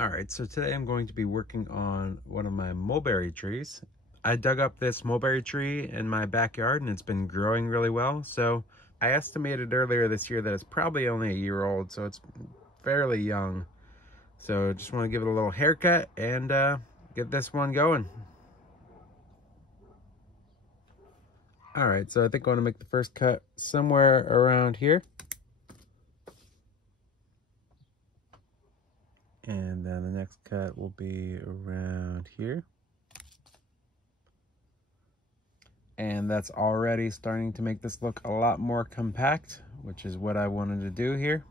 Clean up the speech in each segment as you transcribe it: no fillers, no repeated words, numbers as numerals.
Alright, so today I'm going to be working on one of my mulberry trees. I dug up this mulberry tree in my backyard and it's been growing really well. So I estimated earlier this year that it's probably only a year old, so it's fairly young. So just want to give it a little haircut and get this one going. Alright, so I think I want to make the first cut somewhere around here. And then the next cut will be around here. And that's already starting to make this look a lot more compact, which is what I wanted to do here.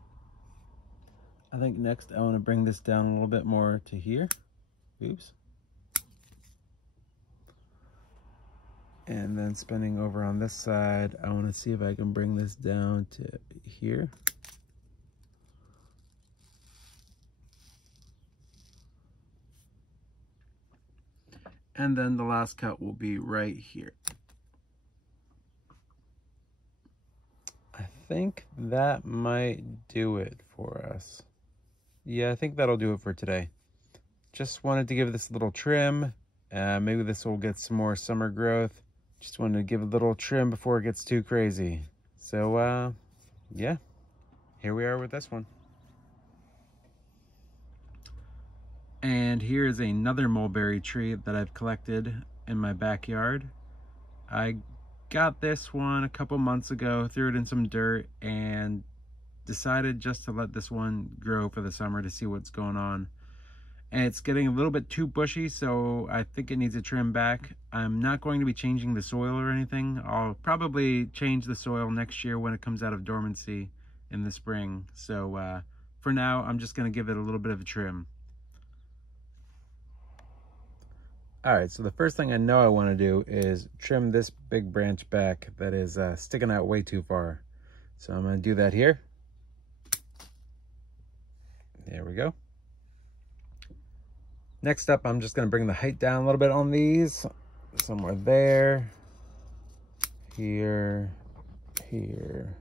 I think next I want to bring this down a little bit more to here. Oops. And then spinning over on this side, I want to see if I can bring this down to here. And then the last cut will be right here. I think that might do it for us. Yeah, I think that'll do it for today. Just wanted to give this a little trim. Maybe this will get some more summer growth. Just wanted to give a little trim before it gets too crazy. So, yeah, here we are with this one. And here is another mulberry tree that I've collected in my backyard. I got this one a couple months ago, threw it in some dirt, and decided just to let this one grow for the summer to see what's going on. And it's getting a little bit too bushy, so I think it needs a trim back. I'm not going to be changing the soil or anything. I'll probably change the soil next year when it comes out of dormancy in the spring. So for now, I'm just going to give it a little bit of a trim. All right, so the first thing I know I want to do is trim this big branch back that is sticking out way too far. So I'm going to do that here. There we go. Next up, I'm just going to bring the height down a little bit on these. Somewhere there, here, here.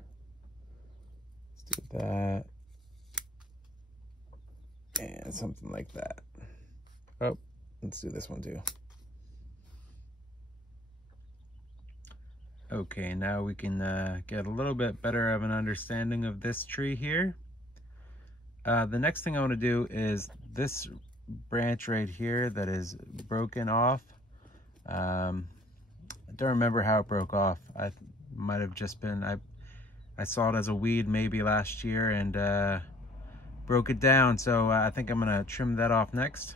Let's do that. And something like that. Oh. Let's do this one too. Okay, now we can get a little bit better of an understanding of this tree here. The next thing I want to do is this branch right here that is broken off. I don't remember how it broke off. I might have just been, I saw it as a weed maybe last year and broke it down. So I think I'm gonna trim that off next.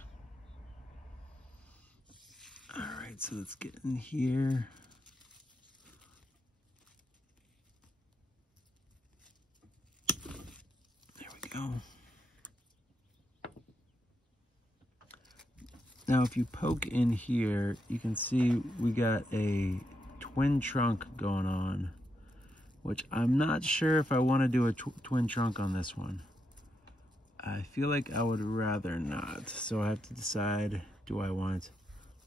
All right, so let's get in here. There we go. Now, if you poke in here, you can see we got a twin trunk going on, which I'm not sure if I want to do a twin trunk on this one. I feel like I would rather not. So I have to decide, do I want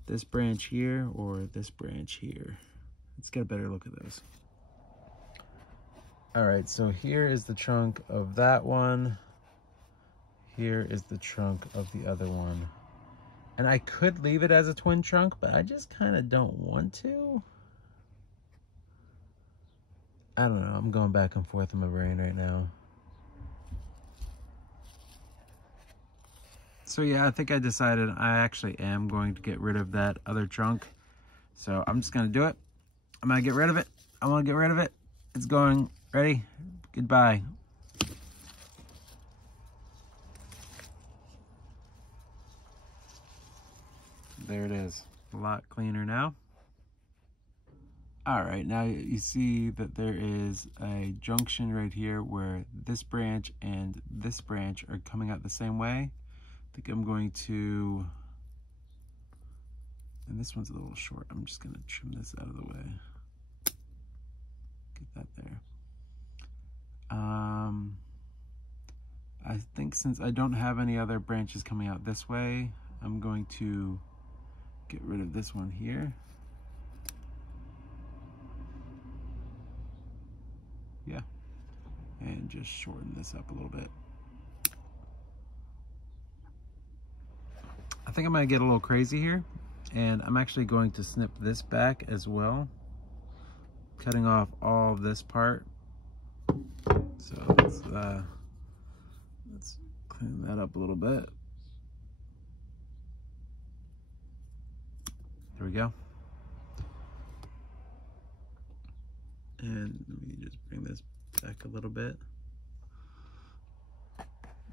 this branch here or this branch here? Let's get a better look at those. All right, so here is the trunk of that one. Here is the trunk of the other one. And I could leave it as a twin trunk, but I just kind of don't want to. I don't know, I'm going back and forth in my brain right now. So yeah, I think I decided I actually am going to get rid of that other trunk. So I'm just gonna do it. I'm gonna get rid of it. I wanna get rid of it. It's going. Ready? Goodbye. There it is. A lot cleaner now. All right, now you see that there is a junction right here where this branch and this branch are coming out the same way. I think I'm going to, and this one's a little short. I'm just gonna trim this out of the way. Get that there. I think since I don't have any other branches coming out this way, I'm going to get rid of this one here. Yeah, and just shorten this up a little bit. think I'm gonna get a little crazy here, and I'm actually going to snip this back as well, cutting off all of this part. So let's clean that up a little bit. There we go. And let me just bring this back a little bit.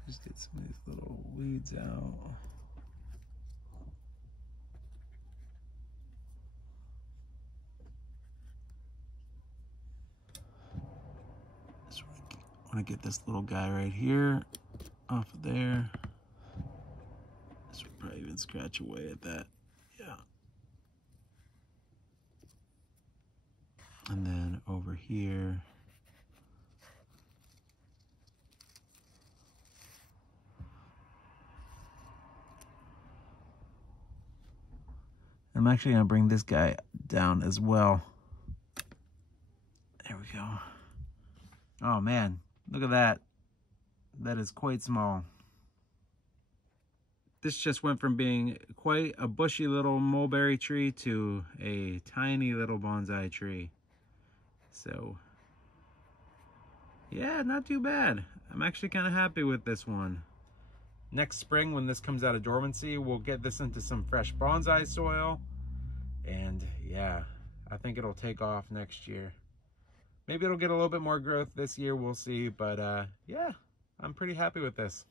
Just get some of these little weeds out. Just want to get this little guy right here off of there. This will probably even scratch away at that. Yeah. And then over here. I'm actually gonna bring this guy down as well. There we go. Oh man, look at that. That is quite small. This just went from being quite a bushy little mulberry tree to a tiny little bonsai tree. So, yeah, not too bad. I'm actually kind of happy with this one. Next spring, when this comes out of dormancy, we'll get this into some fresh bonsai soil. And yeah, I think it'll take off next year. Maybe it'll get a little bit more growth this year, we'll see. But yeah, I'm pretty happy with this.